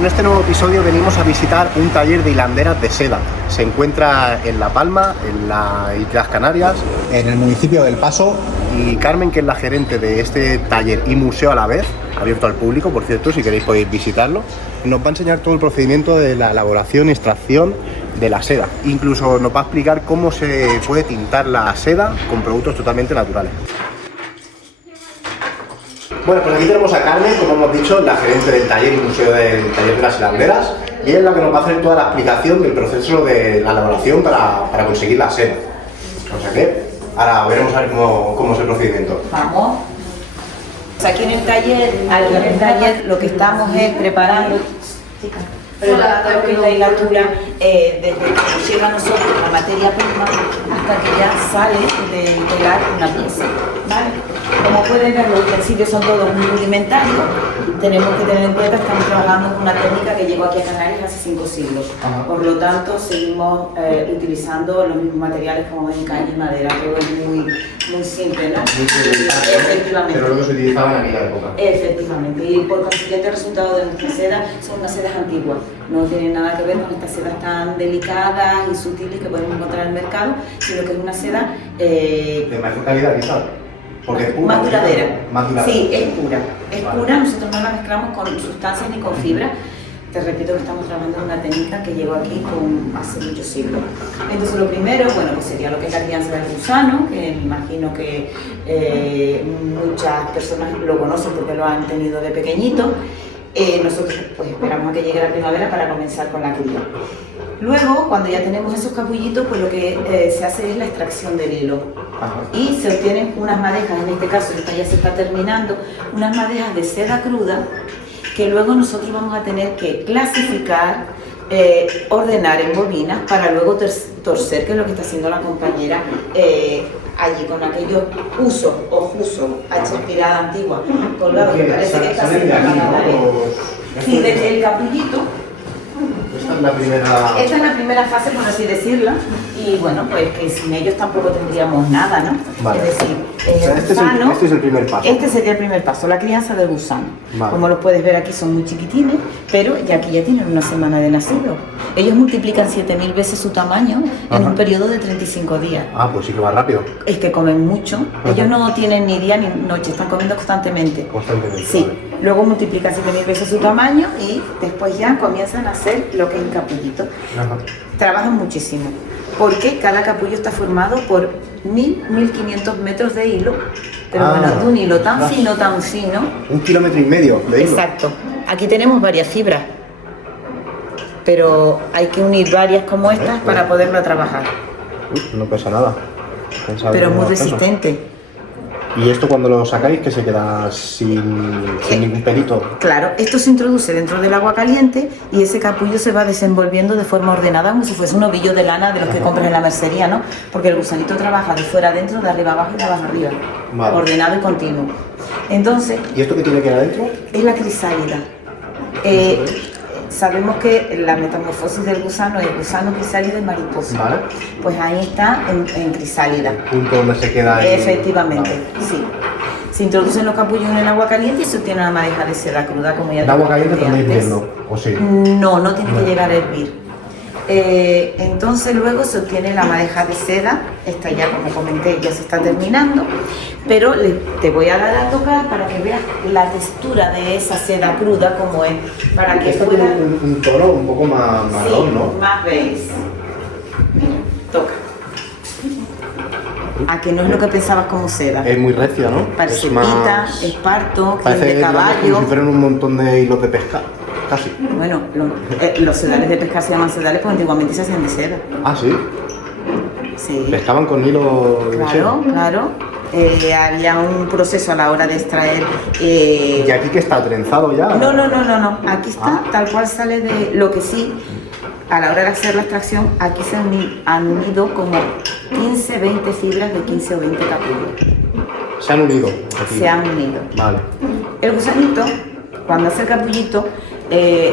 Bueno, en este nuevo episodio venimos a visitar un taller de hilanderas de seda. Se encuentra en La Palma, en las Islas Canarias, en el municipio del Paso. Y Carmen, que es la gerente de este taller y museo a la vez, abierto al público, por cierto, si queréis podéis visitarlo, nos va a enseñar todo el procedimiento de la elaboración y extracción de la seda. Incluso nos va a explicar cómo se puede tintar la seda con productos totalmente naturales. Bueno, pues aquí tenemos a Carmen, como hemos dicho, la gerente del taller y museo del taller de las hilanderas, y ella es la que nos va a hacer toda la explicación del proceso de la elaboración para conseguir la seda. O sea que ahora veremos a ver cómo es el procedimiento. Vamos. Aquí en el taller lo que estamos es preparando lo que es la hilatura, desde que llega a nosotros la materia prima hasta que ya sale de hilar una pieza, ¿vale? Como pueden ver, los utensilios son todos muy rudimentarios. Tenemos que tener en cuenta que estamos trabajando con una técnica que llegó aquí a Canarias hace 5 siglos. Por lo tanto, seguimos utilizando los mismos materiales como en caña y madera. Todo es muy simple, ¿no? Efectivamente. Pero luego se utilizaba en aquella época. Efectivamente. Y por consiguiente, el resultado de nuestra seda son unas sedas antiguas. No tienen nada que ver con estas sedas tan delicadas y sutiles que podemos encontrar en el mercado, sino que es una seda de mejor calidad, quizás. Porque es pura. Más duradera. Más duradera. Sí, es pura. Es pura, nosotros no la mezclamos con sustancias ni con fibra. Te repito que estamos trabajando en una técnica que llegó aquí hace muchos siglos. Entonces lo primero, bueno, pues sería lo que es la crianza del gusano, que me imagino que muchas personas lo conocen porque lo han tenido de pequeñito. Nosotros pues esperamos a que llegue la primavera para comenzar con la cría. Luego, cuando ya tenemos esos capullitos, pues lo que se hace es la extracción del hilo. Y se obtienen unas madejas, en este caso esta ya se está terminando, unas madejas de seda cruda que luego nosotros vamos a tener que clasificar, ordenar en bobinas para luego torcer, que es lo que está haciendo la compañera allí con aquellos usos o fusos, hacha espirada antigua, colgado, que parece que está haciendo la sí, desde el capullito. Esta es la primera fase, por así decirlo, y bueno, pues que sin ellos tampoco tendríamos nada, ¿no? Vale. Es decir, este es el primer paso. Este sería el primer paso, la crianza del gusano. Vale. Como los puedes ver aquí son muy chiquitines, pero ya aquí ya tienen una semana de nacido. Ellos multiplican 7000 veces su tamaño en un periodo de 35 días. Ah, pues sí que va rápido. Es que comen mucho. Ellos no tienen ni día ni noche, están comiendo constantemente. Constantemente. Sí. Vale. Luego multiplican 7000 veces su tamaño y después ya comienzan a hacer lo que es el capullito. Trabajan muchísimo, porque cada capullo está formado por 1500 metros de hilo, pero bueno, de un hilo tan fino, 1,5 kilómetros de hilo. Exacto. Aquí tenemos varias fibras, pero hay que unir varias como estas para poderla trabajar. No pesa nada. Pero es muy resistente. ¿Y esto cuando lo sacáis que se queda sin ningún pelito? Claro, esto se introduce dentro del agua caliente y ese capullo se va desenvolviendo de forma ordenada, como si fuese un ovillo de lana de los que compras en la mercería, ¿no? Porque el gusanito trabaja de fuera adentro, de arriba abajo y de abajo arriba. Vale. Ordenado y continuo. Entonces... ¿Y esto que tiene que ir adentro? Es la crisálida. Sabemos que la metamorfosis del gusano es gusano, crisálida y mariposa. Vale. Pues ahí está en crisálida. El punto donde se queda ahí. Efectivamente, vale. Sí. Se introducen los capullos en el agua caliente y se obtiene una madeja de seda cruda, como ya te ¿El agua caliente también hirviendo? ¿O sí? No tiene que llegar a hervir. Entonces luego se obtiene la madeja de seda, esta ya como comenté ya se está terminando, pero te voy a dar a tocar para que veas la textura de esa seda cruda como es, para que esto tiene un tono un poco más marrón, sí, ¿no? Más beige. Mira, toca. A que no es lo que pensabas como seda. Es muy recia, ¿no? Parece es pita, esparto, piel de caballo. Como si fueran un montón de hilos de pesca. Casi. Bueno, los sedales de pescar se llaman sedales porque antiguamente se hacían de seda. Ah, ¿sí? Sí. ¿Pescaban con hilo de seda? Claro. Había un proceso a la hora de extraer... ¿Y aquí que está trenzado ya? No. Aquí está tal cual sale de... Lo que sí, a la hora de hacer la extracción, aquí se han unido como 15, 20 fibras de 15 o 20 capullos. ¿Se han unido? Aquí. Se han unido. Vale. El gusanito, cuando hace el capullito,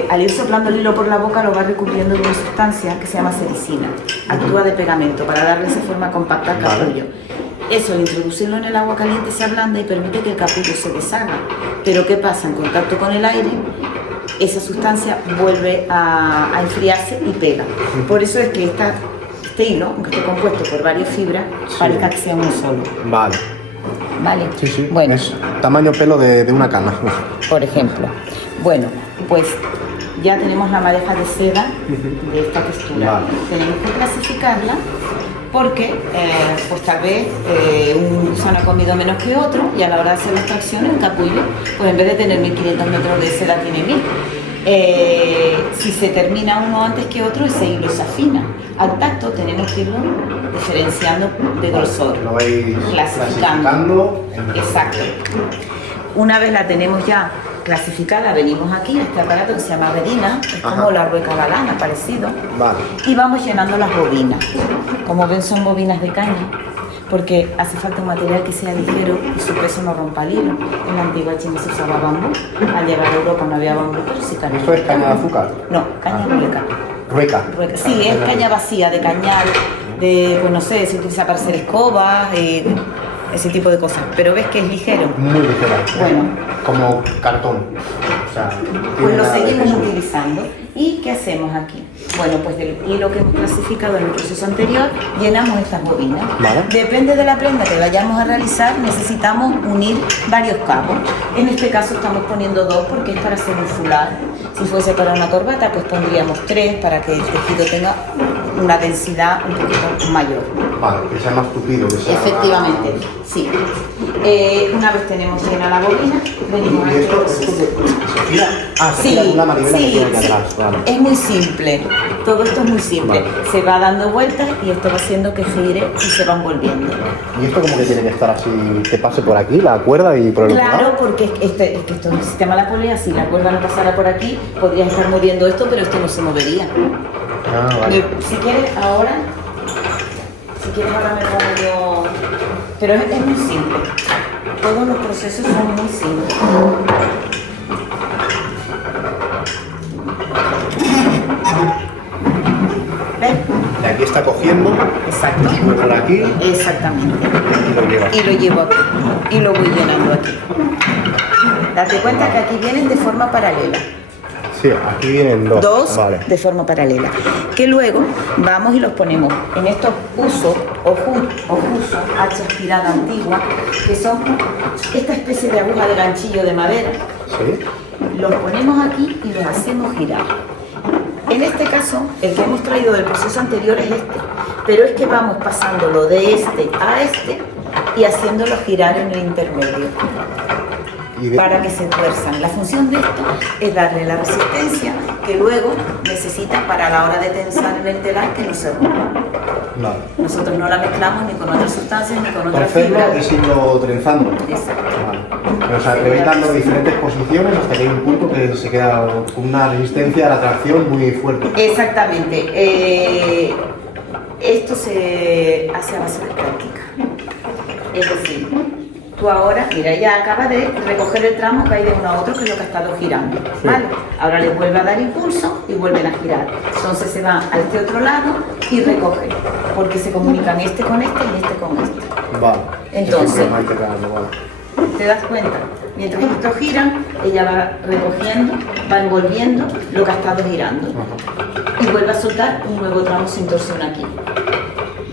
al ir soplando el hilo por la boca lo va recubriendo de una sustancia que se llama sericina. Actúa de pegamento para darle esa forma compacta al capullo. Eso, al introducirlo en el agua caliente se ablanda y permite que el capullo se deshaga. Pero ¿qué pasa? En contacto con el aire esa sustancia vuelve a enfriarse y pega. Por eso es que este hilo, aunque esté compuesto por varias fibras, parezca que sea uno solo. Vale. ¿Vale? Sí, sí. Bueno, es tamaño pelo de una cana. por ejemplo. Bueno, pues ya tenemos la madeja de seda de esta textura. Vale. Tenemos que clasificarla porque pues tal vez un gusano ha comido menos que otro y a la hora de hacer la extracción en capullo, pues en vez de tener 1500 metros de seda tiene 1000. Si se termina uno antes que otro, ese hilo se afina. Al tacto tenemos que irlo diferenciando de grosor, Lo vais clasificando. Exacto. Una vez la tenemos ya clasificada, venimos aquí a este aparato que se llama redina, es como la rueca de la lana, parecido. Vale. Y vamos llenando las bobinas. Como ven, son bobinas de caña, porque hace falta un material que sea ligero y su peso no rompa el hilo. En la antigua China se usaba bambú, al llegar a Europa no había bambú, pero sí caña. ¿Esto es caña de azúcar? No, caña rueca. Rueca. Sí, es caña vacía, de cañal, de, pues no sé, se utiliza para hacer escobas, ese tipo de cosas. Pero ves que es ligero. Muy ligera. Bueno. Como cartón. O sea, Pues lo tiene nada de seguimos peso. utilizando. ¿Y qué hacemos aquí? Bueno, pues del hilo que hemos clasificado en el proceso anterior, llenamos estas bobinas. Vale. Depende de la prenda que vayamos a realizar, necesitamos unir varios cabos. En este caso estamos poniendo 2 porque es para hacer un fular. Si fuese para una corbata, pues pondríamos 3 para que el tejido tenga una densidad un poquito mayor. Vale, que sea más tupido, que sea Efectivamente, sí. Una vez tenemos llena la bobina, venimos más... aquí. ¿Y esto se gira? Ah, se gira con la manivela que tiene aquí atrás. Vale. Es muy simple, todo esto es muy simple. Vale. Se va dando vueltas y esto va haciendo que gire y se van volviendo. ¿Y esto como que tiene que estar así, que pase por aquí, la cuerda y por el otro Claro, lado? porque esto es un sistema de la polea, si la cuerda no pasara por aquí, podrías estar moviendo esto, pero esto no se movería. Ah, vale. Si quieres ahora me pongo yo... Pero es muy simple, todos los procesos son muy simples. ¿Ves? De aquí está cogiendo, Exacto. sube por aquí Exactamente. y lo lleva. Y lo llevo aquí. Y lo voy llenando aquí. Date cuenta que aquí vienen de forma paralela. Sí, aquí vienen dos. Dos Vale. de forma paralela. Que luego vamos y los ponemos en estos usos o jusos, hacha aspirada antigua, que son esta especie de aguja de ganchillo de madera. Sí. Los ponemos aquí y los hacemos girar. En este caso, el que hemos traído del proceso anterior es este, pero es que vamos pasándolo de este a este y haciéndolo girar en el intermedio Y para que se tuerzan. La función de esto es darle la resistencia que luego necesita para la hora de tensar en el telar que no se rompa. Vale. Nosotros no la mezclamos ni con otras sustancias ni con Para otras hacerlo fibras. es irlo trenzando. Exacto. Vale. O sea, le vais dando diferentes posiciones hasta que hay un punto que se queda con una resistencia a la tracción muy fuerte. Exactamente. Esto se hace a base de práctica. Es decir, tú ahora, mira, ella acaba de recoger el tramo que hay de uno a otro, que es lo que ha estado girando, ¿vale? Ahora le vuelve a dar impulso y vuelven a girar. Entonces se va a este otro lado y recoge, porque se comunican este con este y este con este. Vale. Entonces- Siempre va integrando, vale. ¿Te das cuenta? Mientras estos giran, ella va recogiendo, va envolviendo lo que ha estado girando. Y vuelve a soltar un nuevo tramo sin torsión aquí.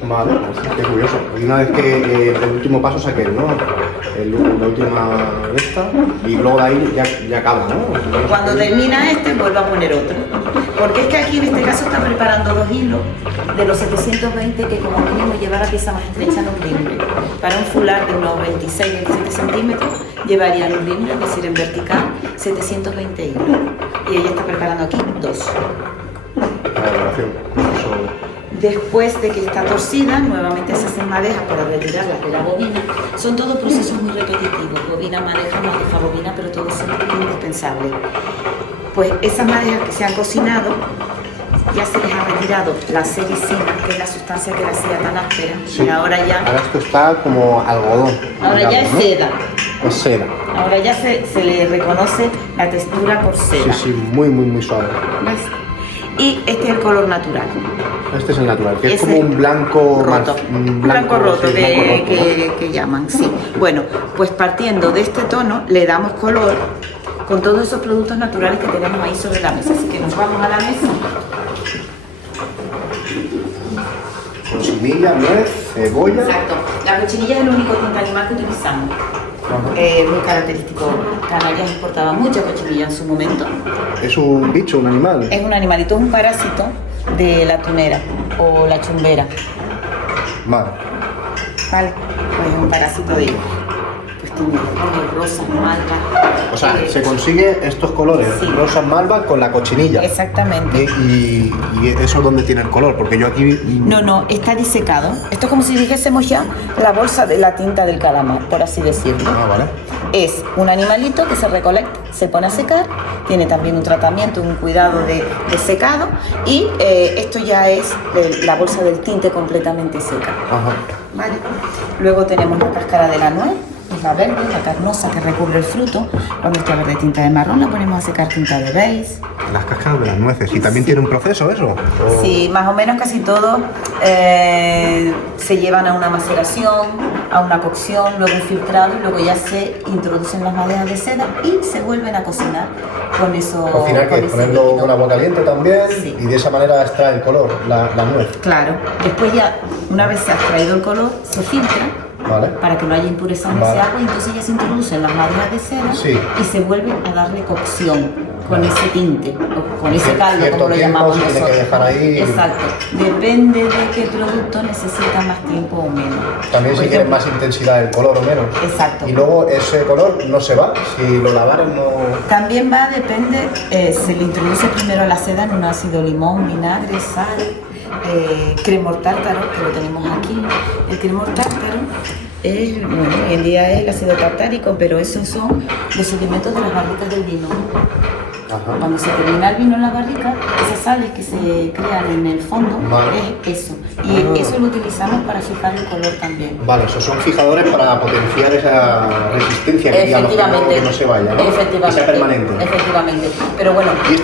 Vale, pues qué curioso. Y una vez que el último paso saqué, ¿no? La última de esta, y luego de ahí ya acaba, ¿no? Cuando termina este, vuelve a poner otro. Porque es que aquí en este caso está preparando 2 hilos de los 720 que como mínimo lleva la pieza más estrecha en un limbre. Para un fular de unos 26-27 centímetros llevaría en un limbre, es decir, en vertical, 720 hilos. Y ella está preparando aquí 2. La elaboración. Eso- Después de que está torcida, nuevamente se hacen madejas para retirarlas de la bobina. Son todos procesos muy repetitivos. Bobina, madeja, madeja, bobina, pero todos son indispensables. Pues esas madejas que se han cocinado, ya se les ha retirado la sericina, que es la sustancia que la hacía tan áspera. Sí. Y ahora Ahora esto está como algodón. ya es digamos, ¿no? seda. Es seda. Ahora ya se le reconoce la textura por Sí, seda. sí, muy, muy, muy suave. ¿Ves? Y este es el color natural. Este es el natural, que es Ese como un blanco roto, un blanco roto, sí, blanco roto, ¿no? que llaman, sí. Bueno, pues partiendo de este tono le damos color con todos esos productos naturales que tenemos ahí sobre la mesa. Así que nos vamos a la mesa. Cochinilla, nuez, cebolla. Exacto. La cochinilla es el único tinte animal que utilizamos. Muy característico. Canarias exportaba mucha cochinilla en su momento. ¿Es un bicho, un animal? Es un animalito, es un parásito de la tunera o la chumbera. Vale. Vale, pues es un parásito de pues tiene rosas, malvas. O sea, se consigue estos colores, Sí. rosas malvas con la cochinilla. Exactamente. Y eso es donde tiene el color, porque yo aquí... No, está disecado. Esto es como si dijésemos ya la bolsa de la tinta del calamar, por así decirlo. Ah, vale. Es un animalito que se recolecta, se pone a secar, tiene también un tratamiento, un cuidado de secado y esto ya es la bolsa del tinte completamente seca. Ajá. ¿Vale? Luego tenemos la cáscara de la nuez, es la verde, la carnosa que recubre el fruto. Cuando está verde tinta de marrón la ponemos a secar tinta de beige. Las cáscaras de las nueces. ¿Y también tiene un proceso eso? ¿O? Sí, más o menos casi todo se llevan a una maceración, a una cocción, luego un filtrado y luego ya se introducen las madejas de seda y se vuelven a cocinar con eso. Cocinar, que con ese ponerlo líquido. con agua caliente también, Sí. y de esa manera extrae el color, la nuez. Claro, después ya, una vez se ha extraído el color, se filtra Vale. para que no haya impurezas en Vale. ese agua y entonces ya se introducen las madejas de seda Sí. y se vuelve a darle cocción con ese tinte o con ese Cier- caldo, cierto como lo tiempo llamamos se tiene que nosotros. dejar ahí. Exacto, depende de qué producto necesita más tiempo o menos. También Por si quieren ejemplo, más intensidad del color o menos. Exacto. Y luego ese color no se va, si lo lavaron no... También va, depende, se le introduce primero la seda en un ácido limón, vinagre, sal, cremor tártaro, que lo tenemos aquí. El cremor tártaro es, bueno, hoy en día es el ácido tartárico, pero esos son los sedimentos de las barricas del vino. Ajá. Cuando se termina el vino en la barrica, esas sales que se crean en el fondo, Vale. es eso. Y Ah. eso lo utilizamos para fijar el color también. Vale, esos son fijadores para potenciar esa resistencia que, digamos, que no se vaya, ¿no? Efectivamente. Que sea permanente. Efectivamente. Pero bueno, Y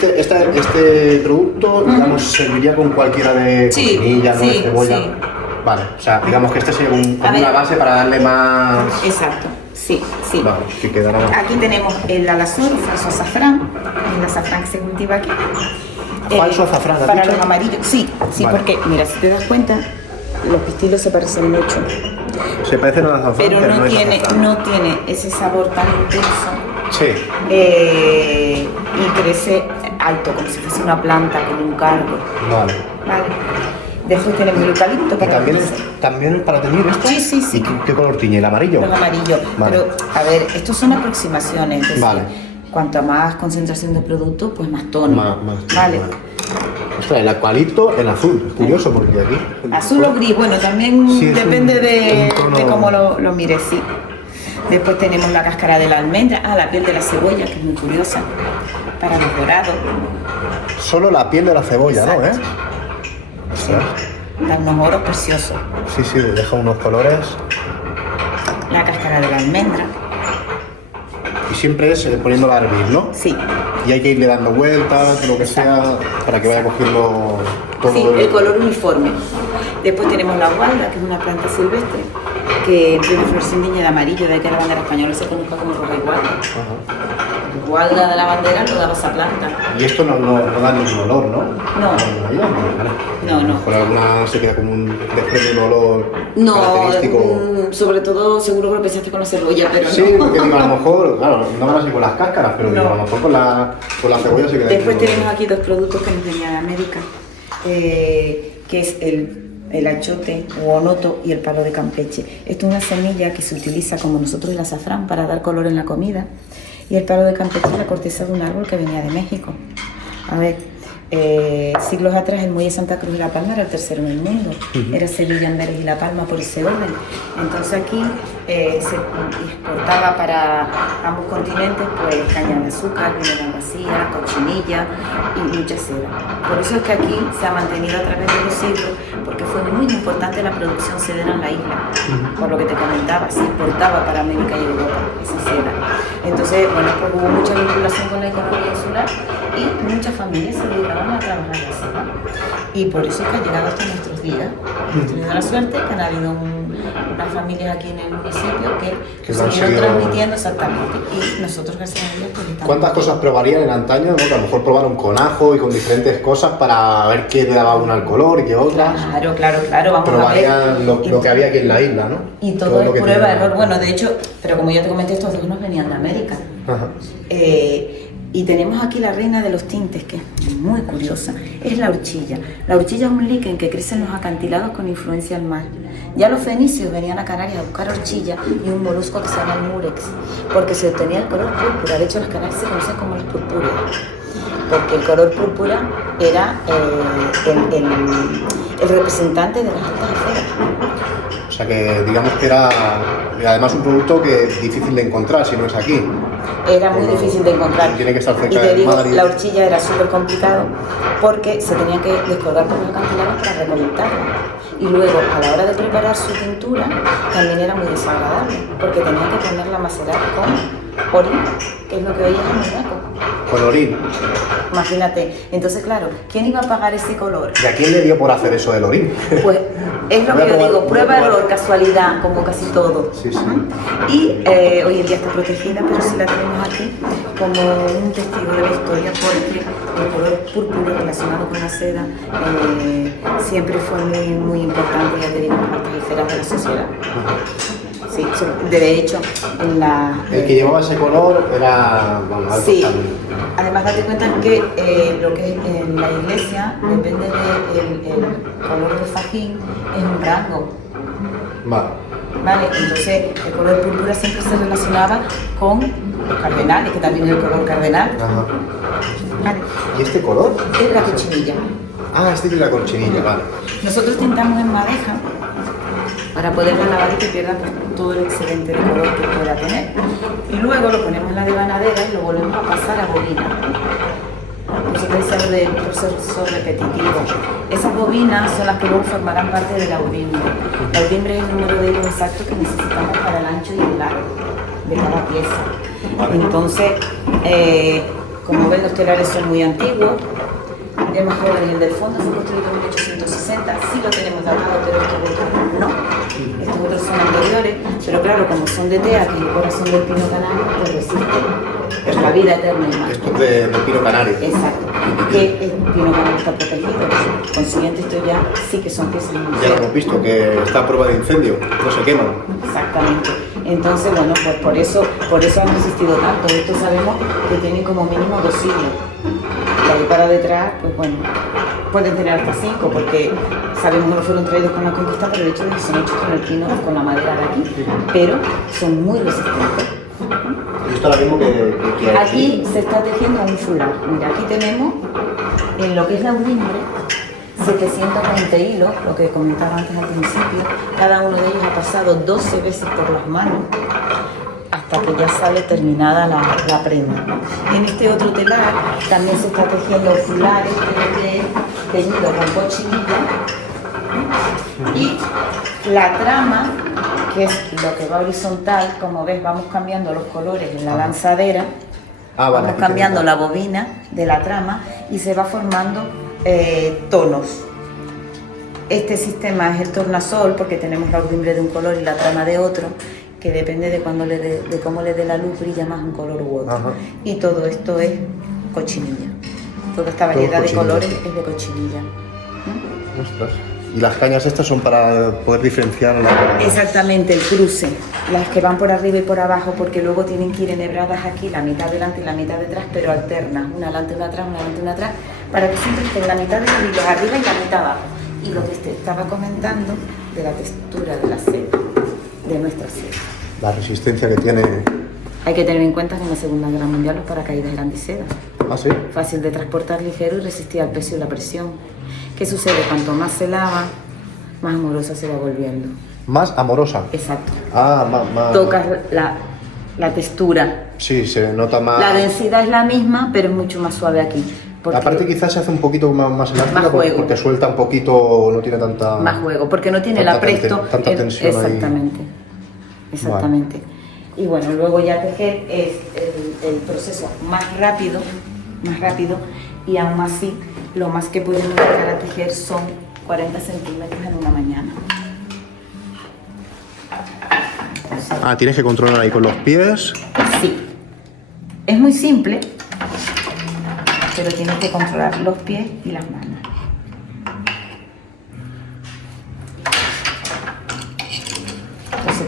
este producto, digamos, serviría con cualquiera de Sí, cochinilla, nuez, sí, cebolla. sí. Vale, o sea, digamos que este sería como A ver. una base para darle más... exacto. Sí, sí. Vale, que quedará más... Aquí tenemos el alasor, falso azafrán, el azafrán que se cultiva aquí. ¿Falso azafrán, has Para dicho? los amarillos, sí, Vale. porque mira, si te das cuenta, los pistilos se parecen mucho, Se parecen a la azafrán, pero no es tiene, azafrán. no tiene ese sabor tan intenso Sí, y crece alto, como si fuese una planta con un cargo. vale. Vale. Después tenemos el eucalipto ¿Y para también que es para teñir esto? Sí, sí, sí. ¿Y qué color tiñe? ¿El amarillo? los amarillos. Vale. Pero, a ver, estos son aproximaciones. Es decir, Vale. cuanto más concentración de producto, pues más tono. Más, Vale. Ostras, el eucalipto, el azul. Es curioso porque aquí... Azul o gris, bueno, también Sí, es depende de un tono- cómo lo mires, sí. Después tenemos la cáscara de la almendra, la piel de la cebolla, que es muy curiosa, para los dorados. Solo la piel de la cebolla, ¿no? Exacto. Sí. Da unos oros preciosos. Sí, sí, deja unos colores. La cáscara de la almendra, Y siempre es poniéndola a hervir, ¿no? sí. Y hay que irle dando vueltas, lo que sea, para que vaya cogiendo todo. Sí, el color uniforme. Después tenemos la gualda, que es una planta silvestre, que en plena floración de amarillo, de que la bandera española se conozca como roja y gualda. Ajá. Gualda de la bandera lo daba esa planta. Y esto no da ningún olor, ¿no? No. No, no. Por alguna se queda como un desprende un olor No, característico. sobre todo seguro que lo pensaste con la cebolla, pero Sí, no. porque digo, a lo mejor, claro, no van así con las cáscaras, pero digo, No. a lo mejor con la cebolla se queda. Después como- tenemos aquí dos productos que nos venía de América, que es el achote o onoto y el palo de Campeche. Esto es una semilla que se utiliza como nosotros el azafrán para dar color en la comida, y el palo de Campeche es la corteza de un árbol que venía de México. A ver, siglos atrás el muelle Santa Cruz de La Palma era el tercero en el mundo, era Sevilla, Amberes y La Palma por ese orden. Entonces aquí se exportaba para ambos continentes pues caña de azúcar, vino de vacía, cochinilla y mucha seda. Por eso es que aquí se ha mantenido a través de los siglos, porque fue muy importante la producción sedera en la isla, por lo que te comentaba, se importaba para América y Europa esa seda. Entonces, bueno, pues hubo mucha vinculación con la economía insular y muchas familias se dedicaban a trabajar la seda. Y por eso es que ha llegado hasta nuestros días. Hemos tenido la suerte que han habido unas familias aquí en el municipio que lo han siguieron seguido. transmitiendo exactamente, y nosotros gracias a Dios pues estamos. ¿Cuántas cosas probarían en antaño? ¿No? Que a lo mejor probaron con ajo y con diferentes cosas para ver qué le daba una al color y qué otras. Claro, vamos a ver. Probarían lo que había aquí en la isla, ¿no? Y todo es lo que prueba, tenía. error. Bueno, de hecho, pero como ya te comenté, estos dos nos venían de América. Ajá. Y tenemos aquí la reina de los tintes, que es muy curiosa, es la horchilla. La horchilla es un líquen que crece en los acantilados con influencia del mar. Ya los fenicios venían a Canarias a buscar horchilla y un molusco que se llama el murex, porque se obtenía el color púrpura. De hecho, las Canarias se conocen como los purpúreos, porque el color púrpura era el representante de las altas esferas. O sea que digamos que era además un producto que es difícil de encontrar si no es aquí. Era muy difícil de encontrar. Tiene que estar cerca y te del digo, mar. la horchilla era súper complicado porque se tenía que descolgar por los acantilados para recolectarla. Y luego, a la hora de preparar su tintura, también era muy desagradable porque tenían que ponerla a macerar con orín, que es lo que hoy es amoníaco. Con orín. Imagínate. Entonces, claro, ¿quién iba a pagar ese color? ¿Y a quién le dio por hacer eso del orín? Pues es lo Voy a que yo probar, digo, voy a prueba, probar. error, casualidad, como casi todo. Sí, sí. Ajá. Y hoy en día está protegida, pero sí la tenemos aquí como un testigo de la historia, porque el color púrpura relacionado con la seda siempre fue muy importante, ya te digo, en las altas esferas de la sociedad. Sí, de hecho, en la... El que llevaba ese color era bueno, alto Sí, también. además date cuenta que lo que es en la iglesia depende del color del fajín, es un rango, Vale. ¿vale? Entonces el color púrpura siempre se relacionaba con los cardenales, que también es el color cardenal, Ajá. ¿vale? ¿Y este color? Es la cochinilla. Ah, este es la corchinilla, vale. Nosotros tintamos en madeja para poderla lavar y que pierda pues, todo el excedente de color que pueda tener. Y luego lo ponemos en la devanadera y lo volvemos a pasar a bobina. Eso puede ser de proceso repetitivo. Esas bobinas son las que luego formarán parte de la audimbre. La audimbre es el número de hilos exacto que necesitamos para el ancho y el largo de cada pieza. Entonces, como ven, los telares son muy antiguos. El más joven, el del fondo, fue construido en 1860. Sí lo tenemos datado, pero estos otros no. Estos otros son anteriores, pero claro, como son de tea, que es el corazón del pino canario, pues resiste la vida eterna y más. Esto es del pino canario. Exacto. Que el pino canario está protegido. Consiguiente, esto ya sí que son piezas Ya lo museo. hemos visto, que está a prueba de incendio, no se queman. Exactamente. Entonces, bueno, pues por eso han resistido tanto. Esto sabemos que tienen como mínimo 2 siglos. De ahí para detrás, pues bueno, pueden tener hasta 5, porque sabemos que no fueron traídos con la conquista, pero el hecho de que son hechos con el pino, con la madera de aquí, pero son muy resistentes. Y esto ahora mismo que Aquí se está tejiendo un fular. Mira, aquí tenemos, en lo que es la audimbre, 720 hilos, lo que comentaba antes al principio. Cada uno de ellos ha pasado 12 veces por las manos hasta que ya sale terminada la prenda. En este otro telar también se está tejiendo fulares de teñido con cochinilla, y la trama, que es lo que va horizontal, como ves, vamos cambiando los colores en la lanzadera, vale, vamos aquí cambiando tenemos. la bobina de la trama y se va formando tonos. Este sistema es el tornasol, porque tenemos la audimbre de un color y la trama de otro, que depende de cómo le dé la luz, brilla más un color u otro. Ajá. Y todo esto es cochinilla. Toda esta variedad de cochinilla. colores es de cochinilla. Ostras. Y las cañas estas son para poder diferenciar la... Exactamente, el cruce, las que van por arriba y por abajo, porque luego tienen que ir enhebradas aquí, la mitad delante y la mitad detrás, pero alternas, una delante, una atrás, una delante, una atrás, para que siempre estén la mitad de los hilos arriba y la mitad abajo. Y lo que te estaba comentando de la textura de la seda, de nuestra seda. La resistencia que tiene... Hay que tener en cuenta que en la Segunda Guerra Mundial los paracaídas eran de seda, Ah, sí. fácil de transportar, ligero y resistía al peso y la presión. ¿Qué sucede? Cuanto más se lava, más amorosa se va volviendo. Más amorosa. Exacto. Ah, más... Tocas la textura. Sí, se nota más... La densidad es la misma, pero es mucho más suave aquí. porque- Aparte quizás se hace un poquito más elástica Más juego. porque suelta un poquito, no tiene tanta... más juego, porque no tiene el tanta apresto. tanta tensión ahí. Exactamente. Exactamente. Y bueno, luego ya tejer es el proceso más rápido, y aún así lo más que podemos llegar a tejer son 40 centímetros en una mañana. Ah, tienes que controlar ahí con los pies. Sí. Es muy simple, pero tienes que controlar los pies y las manos. Entonces,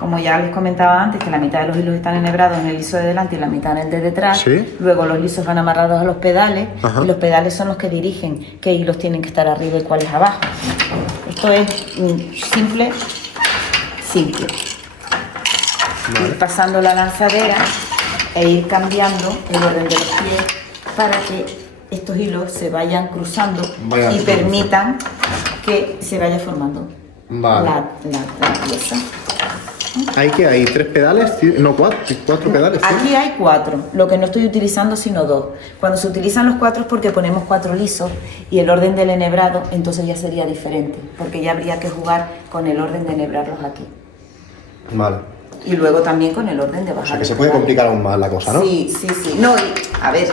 como ya les comentaba antes, que la mitad de los hilos están enhebrados en el liso de delante y la mitad en el de detrás, ¿Sí? Luego los lisos van amarrados a los pedales. Ajá. Y los pedales son los que dirigen qué hilos tienen que estar arriba y cuáles abajo. Esto es simple. Vale. Ir pasando la lanzadera e ir cambiando el orden de los pies para que estos hilos se vayan cruzando y permitan que se vaya formando Vale. la pieza. Hay 3 pedales, no 4 pedales. ¿Sí? Aquí hay 4, lo que no estoy utilizando sino 2. Cuando se utilizan los 4 es porque ponemos 4 lisos y el orden del enhebrado entonces ya sería diferente, porque ya habría que jugar con el orden de enhebrarlos aquí. Vale. Y luego también con el orden de bajar. O sea que se puede complicar aún más la cosa, ¿no? Sí. No, a ver,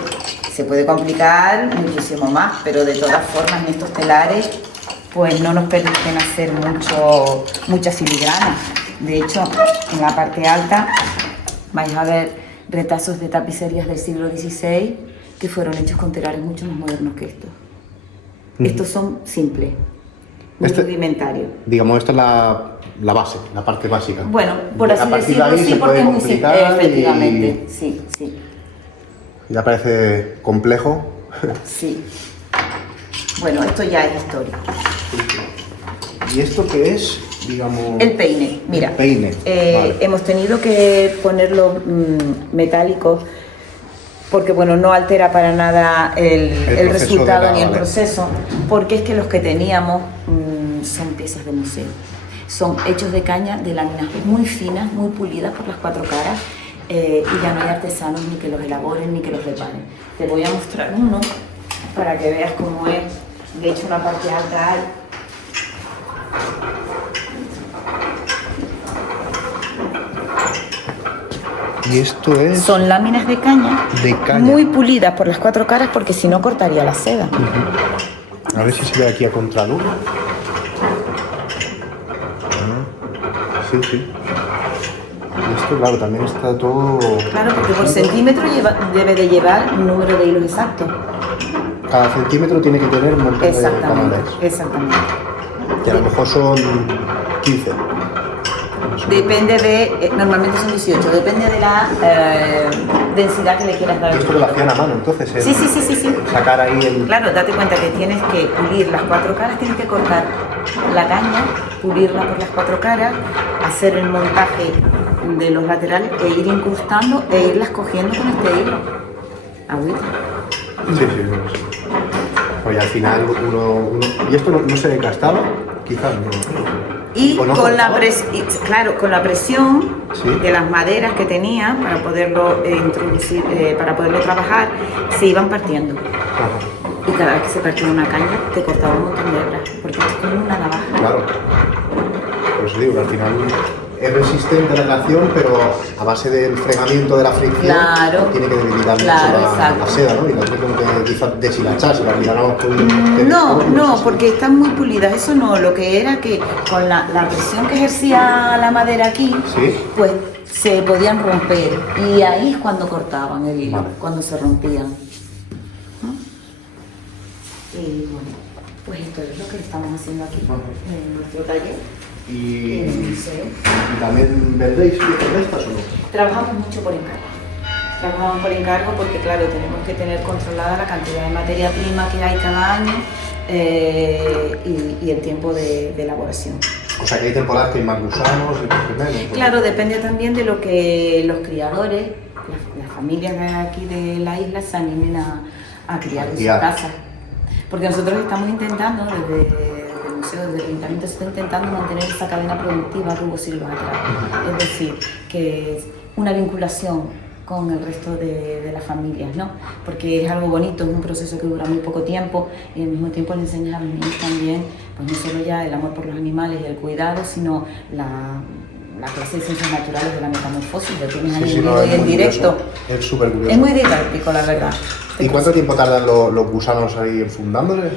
se puede complicar muchísimo más, pero de todas formas en estos telares pues no nos permiten hacer mucha filigrana. De hecho, en la parte alta vais a ver retazos de tapicerías del siglo XVI que fueron hechos con telares mucho más modernos que estos. Estos son simples, muy rudimentarios. Digamos, esta es la base, la parte básica. Bueno, por así decirlo, sí, porque es muy simple. Efectivamente, sí. Ya parece complejo. Sí. Bueno, esto ya es historia. ¿Y esto qué es? Digamos... El peine, mira. El peine. Vale. Hemos tenido que ponerlo metálico porque bueno, no altera para nada el resultado ni el proceso, porque es que los que teníamos son piezas de museo. Son hechos de caña, de láminas muy finas, muy pulidas por las 4 caras, y ya no hay artesanos ni que los elaboren ni que los reparen. Te voy a mostrar uno para que veas cómo es. De hecho, una parte alta hay. ¿Y esto es? Son láminas de caña, muy pulidas por las 4 caras, porque si no cortaría la seda. A ver si se ve aquí a contraluz. Sí. Y esto, claro, también está todo... Claro, porque por centímetro debe de llevar un número de hilos exacto. Cada centímetro tiene que tener un montón de canales. Exactamente. Que a lo mejor son 15. Depende de, normalmente son 18, depende de la densidad que le quieras dar. ¿Y esto lo hacían a mano entonces? Sí. Sacar ahí el... Claro, date cuenta que tienes que pulir las 4 caras, tienes que cortar la caña, pulirla por las 4 caras, hacer el montaje de los laterales e ir incrustando e irlas cogiendo con este hilo. Agüita. Sí. Pues al final uno... ¿Y esto no se desgastaba? Quizás no. Y con la presión de las maderas que tenía para poderlo introducir, para poderlo trabajar, se iban partiendo. Y cada vez que se partía una caña, te cortaba un montón de hebras, porque es como una navaja. Claro. Por eso digo que al final es resistente a la relación, pero a base del fregamiento de la fricción tiene que debilitar mucho la seda, ¿no? Y la tiene que quizás deshilachar, si la miráramos con No, porque están muy pulidas. Eso no, lo que era que con la presión que ejercía la madera aquí, pues se podían romper. Y ahí es cuando cortaban el hilo, cuando se rompían. ¿No? Y bueno, pues esto es lo que estamos haciendo aquí en nuestro taller. ¿Y también vendéis piezas de estas o no? Trabajamos mucho por encargo. Trabajamos por encargo porque, claro, tenemos que tener controlada la cantidad de materia prima que hay cada año y el tiempo de elaboración. O sea, que hay temporadas que hay más gusanos y otras que menos. Claro, depende también de lo que los criadores, las familias de aquí de la isla se animen a criar en su casa. Porque nosotros estamos intentando desde el ayuntamiento se está intentando mantener esa cadena productiva rumbo siglos atrás. Es decir, que es una vinculación con el resto de las familias, ¿no? Porque es algo bonito, es un proceso que dura muy poco tiempo y al mismo tiempo le enseñas a los niños también, pues no solo ya el amor por los animales y el cuidado, sino la clase de ciencias naturales de la metamorfosis. Lo tienes ahí en vivo y en directo. Es súper curioso. Es muy didáctico, la verdad. ¿Y cuánto tiempo tardan los gusanos ahí enfundándose?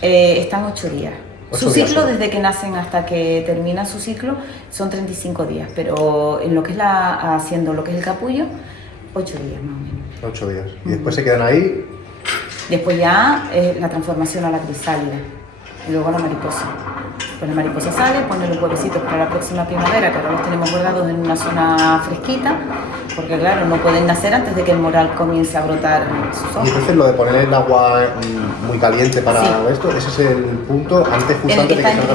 Están 8 días. Su ciclo, desde que nacen hasta que terminan su ciclo, son 35 días, pero en lo que es haciendo lo que es el capullo, 8 días más o menos. 8 días. Y después se quedan ahí. Después ya la transformación a la crisálida y luego a la mariposa. Pues la mariposa sale, pone los huevecitos para la próxima primavera, que ahora los tenemos guardados en una zona fresquita, porque claro, no pueden nacer antes de que el moral comience a brotar sus hojas. Y entonces lo de poner el agua muy caliente para esto, ese es el punto antes, justo antes de que salga la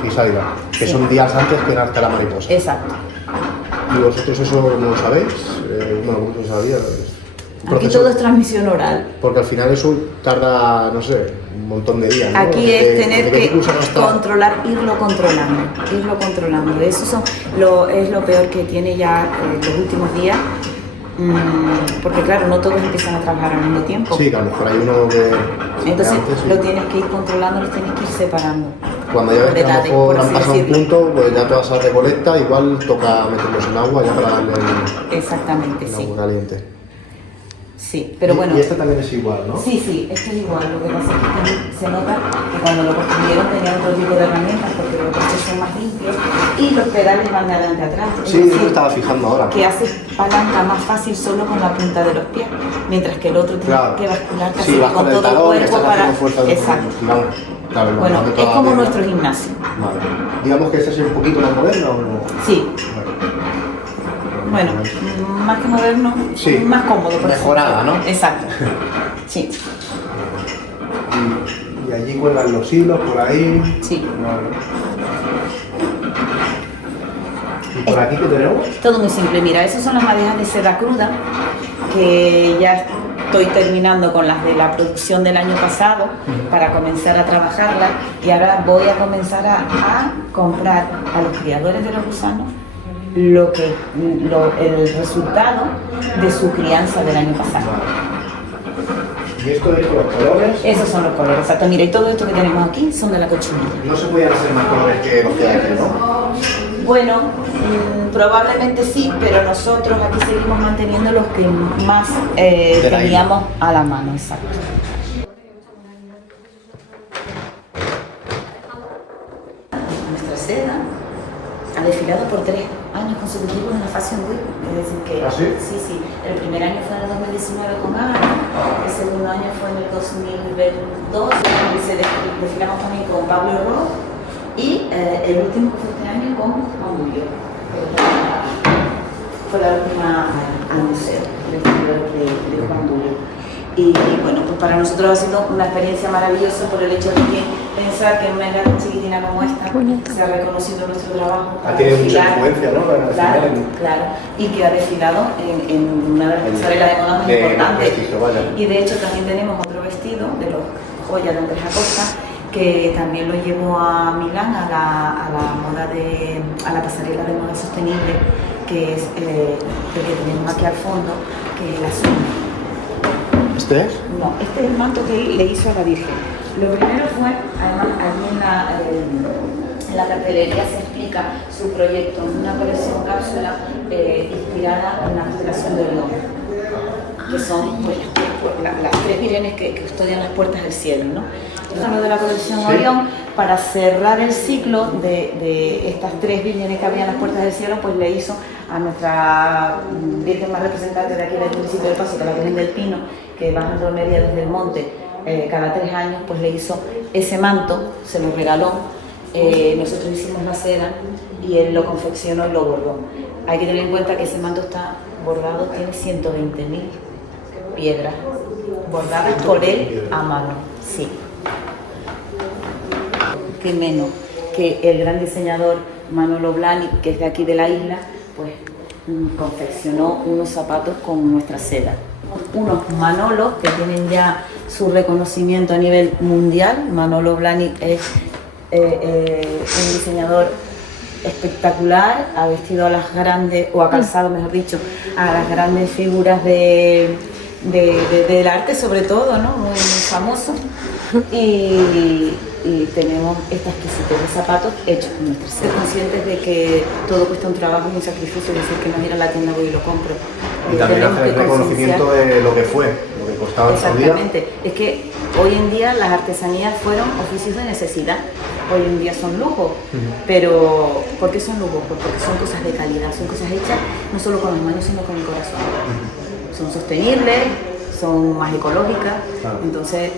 crisálida, que son días antes que nazca la mariposa. Exacto. ¿Y vosotros eso no lo sabéis? Bueno, vosotros sabíais. Aquí todo es transmisión oral. Porque al final eso tarda, no sé, un montón de días, ¿no? Aquí es tener que controlar, irlo controlando. Eso es lo peor que tiene ya los últimos días. Porque claro, no todos empiezan a trabajar al mismo tiempo. Sí, que a lo mejor hay uno que... Entonces lo tienes que ir controlando, lo tienes que ir separando. Cuando ya ves que a lo mejor han pasado un punto, pues ya te vas a recolecta, igual toca meterlos en agua ya para darle el agua caliente. Sí, pero bueno... Y esta también es igual, ¿no? Sí, esto es igual. Lo que pasa es que se nota que cuando lo construyeron tenían otro tipo de herramientas porque los coches son más limpios y los pedales van de adelante a atrás. Sí, eso estaba fijando ahora. Que hace palanca más fácil solo con la punta de los pies, mientras que el otro tiene que bascular casi con todo el cuerpo para... Exacto. Claro, bueno, es como nuestro gimnasio. Vale. Digamos que este es un poquito más moderno, ¿o no? Sí. Bueno, más que moderno, más cómodo. Mejorada, ¿no? Exacto. Sí. Y allí cuelgan los hilos por ahí. Sí. Vale. ¿Y por aquí qué tenemos? Todo muy simple. Mira, esas son las madejas de seda cruda que ya estoy terminando con las de la producción del año pasado para comenzar a trabajarlas y ahora voy a comenzar a comprar a los criadores de los gusanos el resultado de su crianza del año pasado. ¿Y esto es los colores? Esos son los colores, exacto. Mira, y todo esto que tenemos aquí son de la cochinilla. No se podían hacer más colores que los que hay aquí, ¿no? Bueno, probablemente sí, pero nosotros aquí seguimos manteniendo los que más teníamos a la mano, exacto. Nuestra seda ha desfilado por 3 años consecutivos en la Fashion Week, es decir que ¿Ah, sí? Sí, el primer año fue en el 2019 con Ana, el segundo año fue en el 2022 y desfilamos también con Pablo Ross y el último que fue este año con Juan Julio. Fue la última al museo de Juan Julio. Y bueno, pues para nosotros ha sido una experiencia maravillosa por el hecho de que pensar que en una edad tan chiquitina como esta se ha reconocido nuestro trabajo. Ha tenido mucha influencia, ¿no? Claro, y que ha desfilado en una de las pasarelas de moda más importantes. Y de hecho también tenemos otro vestido de los joyas de Andrés Acosta que también lo llevo a Milán a la pasarela de moda sostenible, que es el que tenemos aquí al fondo, que es la Zona. ¿Este es? No, este es el manto que él le hizo a la Virgen. Lo primero fue, además, allí en la cartelería se explica su proyecto, una colección cápsula inspirada en la constelación de Orión, que son pues, las 3 vírgenes que custodian las puertas del cielo, ¿no? Hablando de la colección Orión, para cerrar el ciclo de estas 3 vírgenes que había en las puertas del cielo, pues le hizo a nuestra virgen más representante de aquí del municipio de Paso, que es la Virgen del Pino, que bajando media desde el monte cada 3 años, pues le hizo ese manto, se lo regaló, nosotros hicimos la seda y él lo confeccionó y lo bordó. Hay que tener en cuenta que ese manto está bordado, tiene 120.000 piedras bordadas por él a mano, sí. Que menos que el gran diseñador Manolo Blahnik, que es de aquí de la isla, pues confeccionó unos zapatos con nuestra seda. Unos Manolos que tienen ya su reconocimiento a nivel mundial. Manolo Blahnik es un diseñador espectacular, ha vestido a las grandes, o ha calzado, mejor dicho, a las grandes figuras del arte sobre todo, ¿no? Muy famoso. Y tenemos esta exquisitez de zapatos hechos con nuestras sedas. Conscientes de que todo cuesta un trabajo y un sacrificio, es decir, que no ir a la tienda voy y lo compro. Y también hacer el reconocimiento de lo que fue, lo que costaba en su día. Exactamente, es que hoy en día las artesanías fueron oficios de necesidad, hoy en día son lujos, pero ¿por qué son lujos? Pues porque son cosas de calidad, son cosas hechas no solo con las manos sino con el corazón. Son sostenibles, son más ecológicas, entonces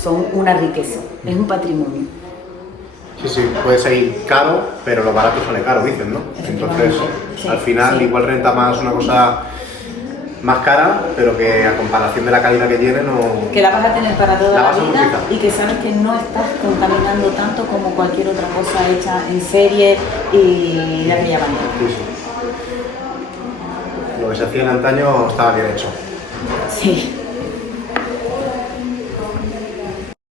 son una riqueza, es un patrimonio. Sí, sí, puede ser caro, pero lo barato sale caro, dicen, ¿no? Entonces, sí, al final sí. igual renta más una cosa más cara, pero que a comparación de la calidad que tiene no... Que la vas a tener para toda La la vas a vida utilizar. y que sabes que no estás contaminando tanto como cualquier otra cosa hecha en serie y de aquella manera. Sí, sí. Lo que se hacía en antaño estaba bien hecho. Sí.